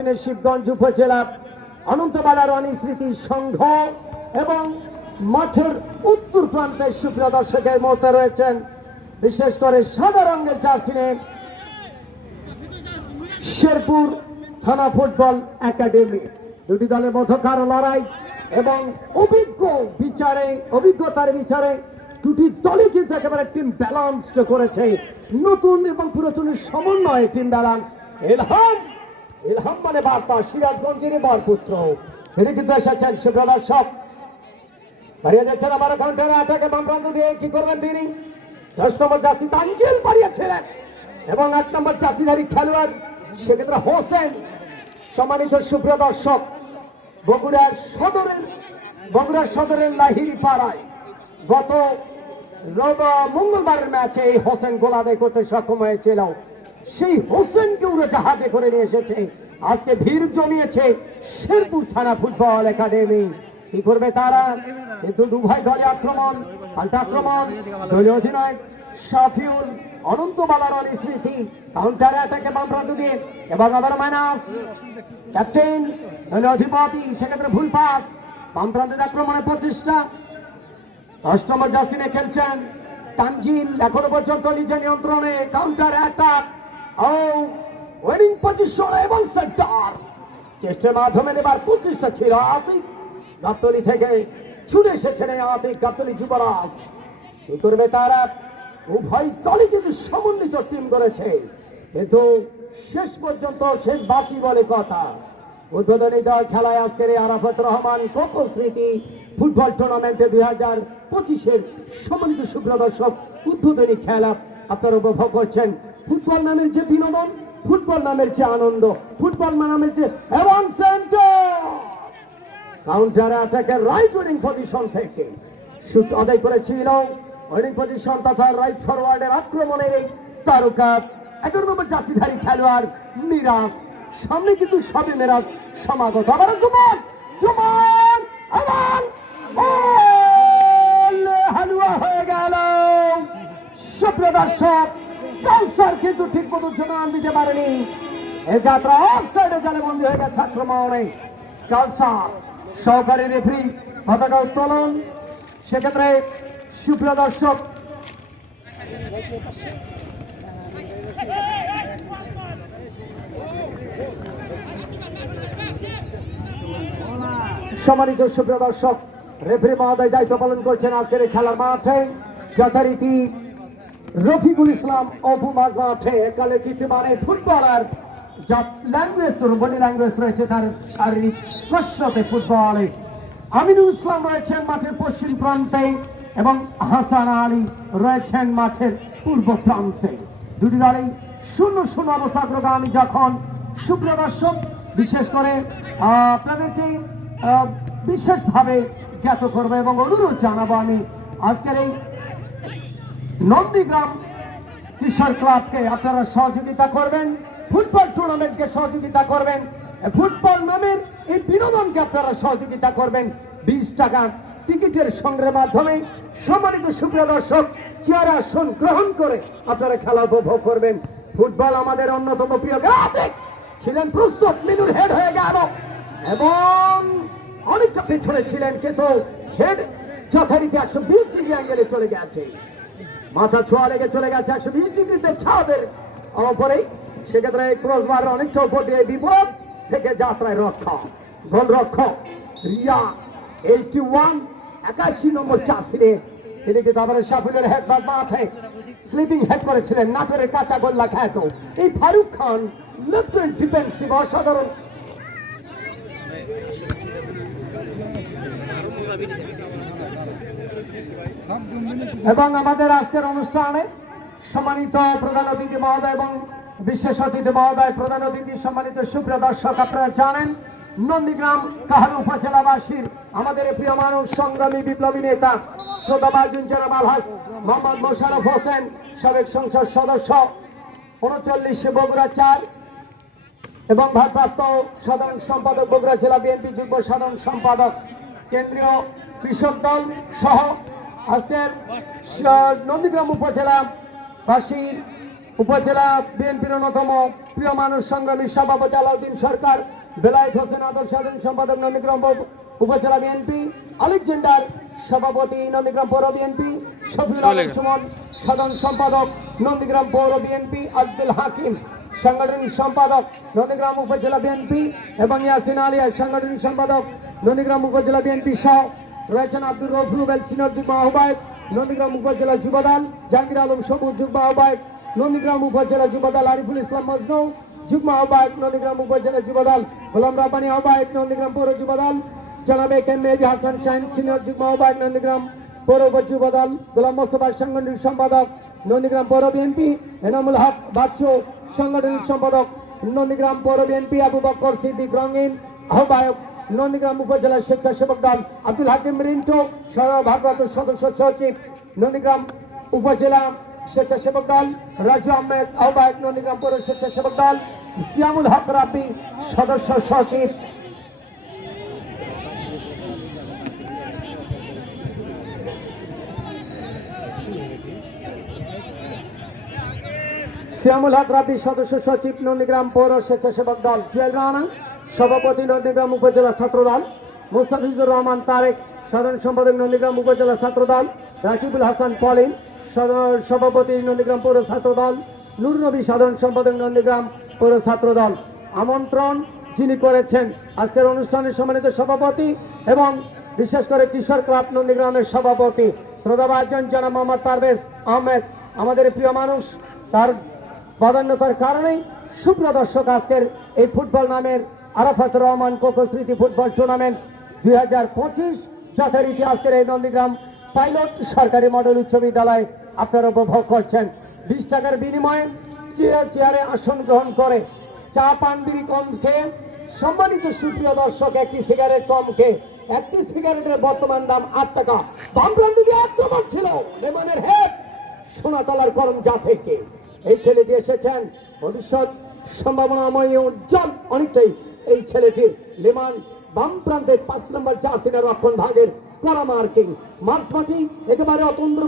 শিবগঞ্জ উপজেলা অনন্তবালা রানী স্মৃতি সংঘ এবং মাঠের উত্তর প্রান্তে সুপ্রিয় দর্শকের মধ্যে রয়েছেন বিশেষ করে সাদা রঙের জার্সি শেরপুর থানা ফুটবল একাডেমি। দুটি দলের মধ্যকার লড়াই এবং অভিজ্ঞতার বিচারে দুটি দলই কিন্তু একেবারে টিম ব্যালেন্সড করেছে। নতুন এবং পুরাতনের সমন্বয়ে টিম ব্যালেন্স। ইলহাম মানে বার্তা সিরাজগঞ্জের বরপুত্র তিনি কিন্তু এসেছেন। সুপ্রিয় দর্শক বাড়িয়ে যাচ্ছেন আমার কাউন্টার অ্যাটাকে বাম প্রান্ত দিয়ে কি করবেন তিনি 10 নম্বর জার্সি তানজিল বাড়িয়েছিলেন এবং 8 নম্বর জার্সিধারী খেলোয়াড় সেক্ষেত্রে হোসেন। সম্মানিত সুপ্রিয় দর্শক বগুড়ার সদরের লাহিড়ি পাড়ায় গত মঙ্গলবারের ম্যাচে এই হোসেন গোল আদায় করতে সক্ষম হয়েছিল। সেই হোসেনকে উড়োজাহাজে করে নিয়ে এসেছে। আজকে ভিড় জমিয়েছে শেরপুর থানা ফুটবল একাডেমি। কি করবে তারা? কিন্তু দুভাই দলে আক্রমণ, পাল্টা আক্রমণ, দলীয় অধিনায়ক শাফিউল অনন্তবালা রানী স্মৃতি কাউন্টার অ্যাটাকে বাম প্রান্ত দিয়ে এবং আবার মাইনাস ক্যাপ্টেন দলীয় অধিপতি সেক্ষেত্রে ভুল পাস বাম প্রান্তে আক্রমণের প্রচেষ্টা। 10 নম্বর জার্সি নিয়ে খেলছেন তানজিল এখনো পর্যন্ত নিজের নিয়ন্ত্রণে কাউন্টার অ্যাটাক ওয়েনিং পজিশন এবং সেন্টার চেষ্টার মাধ্যমে নেবার প্রচেষ্টা ছিল আতিক গাবতলী থেকে ছুটে এসেছেন আতিক গাবতলী যুবরাজ। কি করবে তারা? উভয় দলই কিন্তু সমন্বিত টিম করেছে কিন্তু শেষ পর্যন্ত শেষ বাসি বলে কথা। উদ্বোধনী দল খেলায় আজকের আরাফাত রহমান কোকো স্মৃতি ফুটবল টুর্নামেন্টে 2025-এর সম্মানিত সুপ্রিয় দর্শক উদ্বোধনী খেলা আপনারা উপভোগ করছেন। ফুটবল নামের যে বিনোদন, ফুটবল নামের যে আনন্দ, ফুটবল নামের যে এবং সেন্টার কাউন্টার অ্যাটাকের রাইট উইনিং পজিশন থেকে শুট আদায় করেছিল। উইনিং পজিশন তথা রাইট ফরওয়ার্ডের আক্রমণের এই তারকা 11 নম্বর জার্সিধারী খেলোয়াড় মিরাজ। সামনে কিন্তু সবে মেরাজ সমাগত। আবার জুমান হালুয়া হয়ে গেল। সুপ্রিয় দর্শক কাউসার কিন্তু ঠিক মতো জোগান দিতে পারেনি। এই যাত্রা অফসাইডে জালে বন্দী হয়ে গেছে আক্রমণে। কাউসার সহকারী রেফারি পতাকা উত্তোলন। সেক্ষেত্রে সুপ্রিয় দর্শক সম্মানিত সুপ্রিয় দর্শক রেফারি মহোদয় দায়িত্ব পালন করছেন আজকের খেলার মাঠে যথারীতি রফিকুল ইসলাম অপু মাঝ মাঠে একালে কীর্তিমানের ফুটবলার বডি ল্যাঙ্গুয়েজ রয়েছে তার শারীরিক কসরতে ফুটবলে। আমিনুল ইসলাম রয়েছেন মাঠের পশ্চিম প্রান্তে এবং হাসান আলী রয়েছেন মাঠের পূর্ব প্রান্তে। দুটি দলেই 0-0 অবস্থাগ্রগামী। যখন সুপ্রিয় দর্শক বিশেষ করে আপনাদেরকে বিশেষভাবে জ্ঞাত করবো এবং অনুরোধ জানাবো আমি আজকের এই নন্দীগ্রাম কিশোর ক্লাবকে আপনারা সহযোগিতা করবেন, ফুটবল টুর্নামেন্টকে সহযোগিতা করবেন, ফুটবল নামের এই বিনোদনকে আপনারা সহযোগিতা করবেন 20 টাকা টিকিটের সংগ্রহের মাধ্যমে। সম্মানিত সুপ্রিয় দর্শক চেয়ার আসন গ্রহণ করে আপনারা খেলা উপভোগ করবেন। ফুটবল আমাদের অন্যতম প্রিয় ছিলেন প্রস্তুত, মিনুর হেড হয়ে গেল এবং অনেকটা পেছনে ছিলেন কিন্তু হেড যথারীতি 120 ডিগ্রি অ্যাঙ্গেলে চলে গেছে। মাথা ছোঁয়া লেগে চলে গেছে 120 ডিগ্রিতে ছাদের অপরেই। সেক্ষেত্রে ক্রসবার অনেকটা উপর দিয়ে বিপদ থেকে যাত্রায় রক্ষা। গোলরক্ষক রিয়া 81 নম্বর চাষিরে তিনি কিন্তু আবার সাফল্যের হেড বা মাঠে স্লিপিং হেড করেছিলেন নাটোরের কাঁচা গোল্লা খ্যাত এই ফারুক খান লেফটেন্ট ডিফেন্সিভ অসাধারণ। এবং আমাদের আজকের অনুষ্ঠানে সম্মানিত প্রধান অতিথি মহোদয় এবং বিশেষ অতিথি মহোদয়, প্রধান অতিথি সম্মানিত সুপ্রিয় দর্শক আপনারা জানেন নন্দীগ্রাম কাহালু উপজেলাবাসীর আমাদের প্রিয় মানুষ সংগ্রামী বিপ্লবী নেতা শ্রদ্ধাভাজন জনাব আলহাজ মোহাম্মদ মোশাররফ হোসেন সাবেক সংসদ সদস্য 39 বগুড়া 4 এবং ভারপ্রাপ্ত সাধারণ সম্পাদক বগুড়া জেলা বিএনপি যুগ্ম সাধারণ সম্পাদক কেন্দ্রীয় কৃষক দল সহ আজকের নন্দীগ্রাম উপজেলা বাসীর উপজেলা বিএনপির অন্যতম প্রিয় মানুষ সংগ্রামী সভাপতি আলাউদ্দিন সরকার, বেলায়েত হোসেন আদর সাধারণ সম্পাদক নন্দীগ্রাম উপজেলা বিএনপি, আলেকজান্ডার সভাপতি নন্দীগ্রাম পৌর বিএনপি, শফিউল আলম সুমন সাধারণ সম্পাদক নন্দীগ্রাম পৌর বিএনপি, আব্দুল হাকিম সাংগঠনিক সম্পাদক নন্দীগ্রাম উপজেলা বিএনপি এবং ইয়াসিন আলিয়া সাংগঠনিক সম্পাদক নন্দীগ্রাম উপজেলা বিএনপি সহ রয়েছেন আব্দুর রউফ রুবেল সিনিয়র যুগ্ম আহ্বায়ক নন্দীগ্রাম উপজেলা যুবদল, জাহাঙ্গীর আলম সবুজ যুগ্ম আহ্বায়ক নন্দীগ্রাম উপজেলা যুবদল, আরিফুল ইসলাম মজনু যুগ্ম আহ্বায়ক নন্দীগ্রাম উপজেলা যুবদল, গোলাম রাব্বানী আহ্বায়ক নন্দীগ্রাম পৌর যুবদল, জনাব এ কে মেহেদী হাসান শাহিন সিনিয়র যুগ্ম আহ্বায়ক নন্দীগ্রাম পৌর যুবদল, গোলাম মোস্তফা সাংগঠনিক সম্পাদক নন্দীগ্রাম পৌর বিএনপি, এনামুল হক বাচ্চু সাংগঠনিক সম্পাদক নন্দীগ্রাম পৌর বিএনপি, আবু বকর সিদ্দিক রঙিন আহ্বায়ক নন্দীগ্রাম উপজেলা স্বেচ্ছাসেবক দল, আব্দুল হাকিম রিন্টু ভারপ্রাপ্ত সদস্য সচিব নন্দীগ্রাম উপজেলা স্বেচ্ছাসেবক দল, রাজু আহমেদ আহ্বায়ক নন্দীগ্রাম পৌর স্বেচ্ছাসেবক দল, সিয়ামুল হক রাব্বি সদস্য সচিব, শ্যামুল হক রাব্বি সদস্য সচিব নন্দীগ্রাম পৌর স্বেচ্ছাসেবক দল, জুয়েল রানা সভাপতি নন্দীগ্রাম উপজেলা ছাত্রদল, মুস্তাফিজুর রহমান তারেক সাধারণ সম্পাদক নন্দীগ্রাম উপজেলা ছাত্রদল, রাকিবুল হাসান পলিন সভাপতি নন্দীগ্রাম পৌর ছাত্রদল, নূর নবী সাধারণ সম্পাদক নন্দীগ্রাম পৌর ছাত্রদল। আমন্ত্রণ যিনি করেছেন আজকের অনুষ্ঠানের সম্মানিত সভাপতি এবং বিশেষ করে কিশোর ক্লাব নন্দীগ্রামের সভাপতি শ্রদ্ধাভাজন জনাব মোহাম্মদ পারভেজ আহমেদ, আমাদের প্রিয় মানুষ, তার প্রাধান্যতার কারণেই সুপ্রিয় দর্শক আজকের এই ফুটবল নামের আরাফাত রহমান কোকো স্মৃতি ফুটবল টুর্নামেন্ট 2025 যথারীতি আজকের এই নন্দীগ্রাম পাইলট সরকারি মডেল উচ্চ বিদ্যালয় আপনারা উপভোগ করছেন। 20 টাকার বিনিময়ে চেয়ারে আসন গ্রহণ করে চা পান বিড়ি কম খেয়ে সম্মানিত সুপ্রিয় দর্শক একটি সিগারেট কম খেয়ে একটি সিগারেটের বর্তমান দাম 8 টাকা। বামপ্রান্তে আক্রমণ ছিল লেমনের হেড সোনাতলার করম যা থেকে এই ছেলেটি এসেছেন ভবিষ্যৎ সম্ভাবনাময় উজ্জ্বল অনেকটাই এই ছেলেটির লেমান বাম প্রান্তের 5 নম্বর জার্সির রক্ষণ ভাগের করা মার্কিং মার্চমাটি একেবারে অতন্ত্র